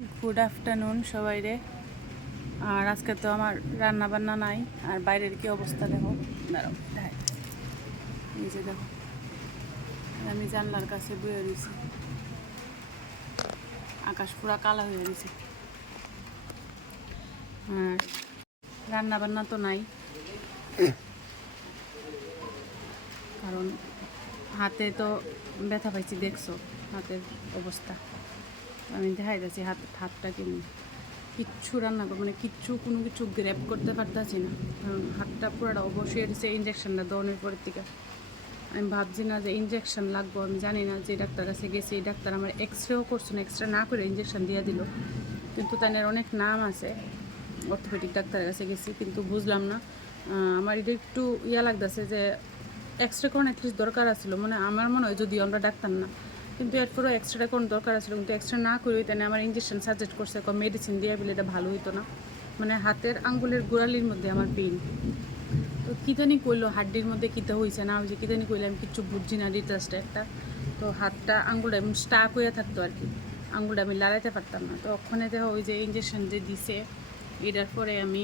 Good afternoon সবাই রে। আর আজকে তো আমার রান্না বান্না নাই, আর বাইরের কি অবস্থা দেখো, দাঁড়াও এই যে দেখো, আমি জানলার কাছে বয়ে রয়েছি, আকাশ পুরা কালা হয়ে রয়েছে। আর রান্না বান্না তো নাই, কারণ হাতে তো ব্যথা পাইছি, দেখছো হাতের অবস্থা। আমি দেখাই যাচ্ছি হাতটা কেমন, কিচ্ছু রান্না করবো মানে কোনো কিছু গ্র্যাপ করতে পারতেছি না, কারণ হাতটা পুরোটা অবশ্যই এসেছে ইঞ্জেকশনটা দেওয়ানোর পরের থেকে। আমি ভাবছি না যে ইঞ্জেকশন লাগবো, আমি জানি না, যে ডাক্তার কাছে গেছি এই ডাক্তার আমার এক্সরেও করছে না, এক্সরে না করে ইঞ্জেকশন দিয়ে দিল। কিন্তু তাদের অনেক নাম আছে, অর্থোপেডিক ডাক্তারের কাছে গেছি, কিন্তু বুঝলাম না। আমার এটা একটু লাগতেছে যে এক্সরে করানো অ্যাটলিস্ট দরকার আছিল, মানে আমার মনে হয়, যদিও আমরা ডাক্তার না, কিন্তু এরপরেও এক্সরেটা কোনো দরকার আছিল, কিন্তু এক্সরে না করে তাই আমার ইঞ্জেকশন সাজেস্ট করছে, মেডিসিন দিয়ে বলে এটা ভালো হইতো না। মানে হাতের আঙ্গুলের গোড়ালির মধ্যে আমার পেইন, তো কী জানি কইলো হাড্ডির মধ্যে কীটা হয়েছে না হয়েছে, কী জানি কইলে আমি কিচ্ছু বুঝছি না ডিটেলসটা একটা। তো হাতটা আঙ্গুলটা এমন স্টাক হয়ে থাকতো আর কি, আঙ্গুলটা আমি লড়াইতে পারতাম না। তো ওখানে দেখো ওই যে ইঞ্জেকশন যে দিছে, এটার পরে আমি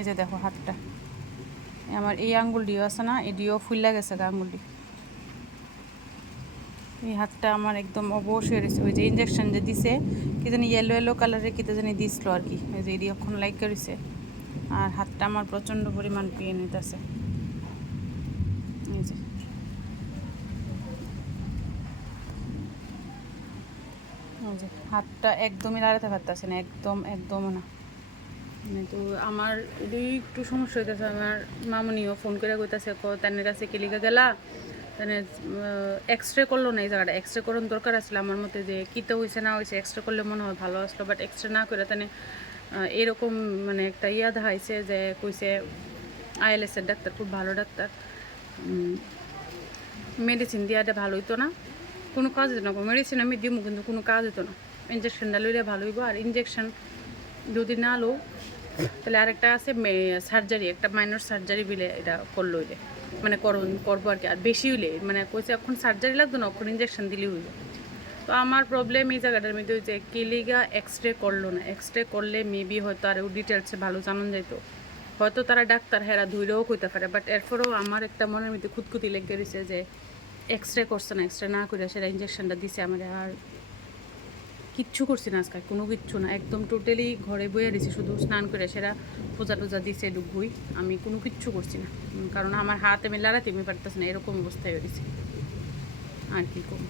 এই যে দেখো হাতটা, আমার এই আঙ্গুলটিও আছে না, এটিও ফুললা গেছে আঙ্গুলটি। এই হাতটা আমার একদম অবশ্যই রয়েছে, ওই যে ইঞ্জেকশন যে দিছে, কি জানি ইয়েলো ইয়েলো কালারের কী জানি দিছিল আর কি, ওই যে এটি এখন লাইক করেছে। আর হাতটা আমার প্রচণ্ড পরিমাণ পেন হইতেছে, এই যে ওই যে হাতটা একদমই লাড়াতে পারতেছে না, একদম না। তো আমার এটাই একটু সমস্যা হইতেছে। আমার মামনিও ফোন করে কইতাছে, তাদের কাছে কেলিকা গেলা, তাহলে এক্সরে করলো না, এই জায়গাটা এক্সরে করার দরকার আসলে আমার মতে, যে কীটা হয়েছে না হয়েছে এক্সরে করলে মনে হয় ভালো আসলো, বাট এক্সরে না করে তাহলে এরকম মানে একটা দেখাইছে, যে কইছে আইএলএসের ডাক্তার খুব ভালো ডাক্তার, মেডিসিন দেওয়াটা ভালো হইতো না, কোনো কাজ হতো না। মেডিসিন আমি দিব কিন্তু কোনো কাজ হতো না, ইঞ্জেকশনটা লইলে ভালো হইব। আর ইঞ্জেকশন যদি না লো, তাহলে আরেকটা আছে সার্জারি, একটা মাইনর সার্জারি বিলে এটা করলো হইলে, মানে করবো আর কি। আর বেশি হইলে মানে কইছে এখন সার্জারি লাগতো না, এখন ইঞ্জেকশন দিলেই হইব। তো আমার প্রবলেম এই জায়গাটার মধ্যে হয়েছে, কেলিগা এক্সরে করলো না। এক্সরে করলে মেবি হয়তো আরও ডিটেলসে ভালো জানান যাইতো, হয়তো তারা ডাক্তার হেরা ধুইরেও কইতে পারে। বাট এরপরেও আমার একটা মনের মধ্যে খুঁতখুতি লেগে রয়েছে যে এক্সরে করছে না, এক্সরে না করে সেটা ইঞ্জেকশনটা দিছে আমার। আর কিচ্ছু করছি না আজকাল, কোনো কিচ্ছু না, একদম টোটালি ঘরে বইয়া দিছি, শুধু স্নান করে সেরা পূজা টুজা দিছে ডুবুই, আমি কোনো কিচ্ছু করছি না, কারণ আমার হাত আমি লড়াতে আমি পারতেছি না, এরকম অবস্থায় হয়ে গেছি। আর কি করবো।